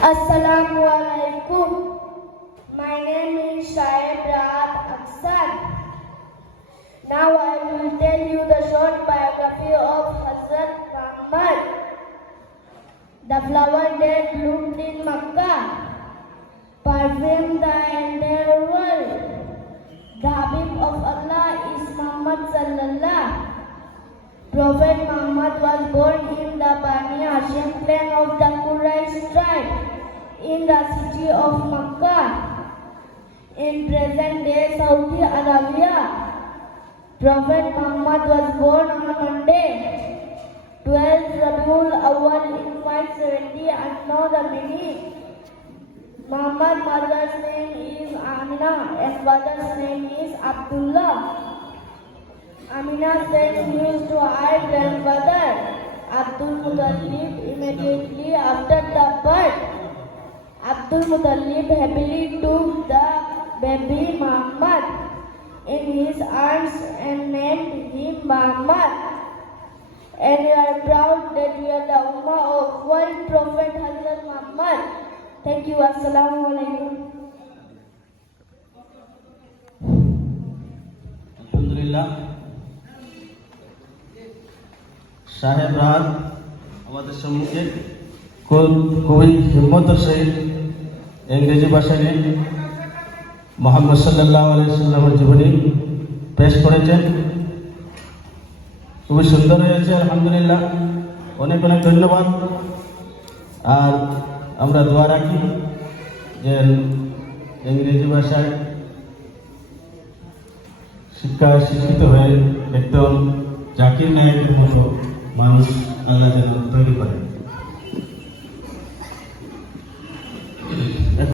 Assalamu alaikum. My name is Shaib Rahat Aksar. Now I will tell you the short biography of Hazrat Muhammad. The flower that bloomed in Makkah perfumed the entire world. The Habib of Allah is Muhammad Sallallahu. Prophet Muhammad was born in the Bani Hashim clan of the Quraysh tribe in the city of Makkah, in present-day Saudi Arabia. Prophet Muhammad was born on Monday, 12th Rabiul Awwal in 570 and know the meaning. Muhammad's mother's name is Amina and father's name is Abdullah. Amina sent news to her grandfather Abdul Muttalib immediately after the birth. Abdul Muttalib happily took the baby Muhammad in his arms and named him Muhammad. And we are proud that we are the Ummah of world Prophet Hazrat Muhammad. Thank you. Assalamu alaikum. Alhamdulillah. সাহেব রাহাত আমাদের সম্মুখে খুবই হিম্মতের সহিত ইংরেজি ভাষায় মুহাম্মদ সাল্লাল্লাহু আলাইহি সাল্লামের জীবনী পেশ করেছেন। খুবই সুন্দর হয়েছে, আলহামদুলিল্লাহ। অনেক অনেক ধন্যবাদ। আর আমরা দোয়া রাখি যে ইংরেজি ভাষায় শিক্ষায় শিক্ষিত হয়ে একদম জাকির নায়কের মতো মানুষ আল্লাহ যেন তৈরি করেন।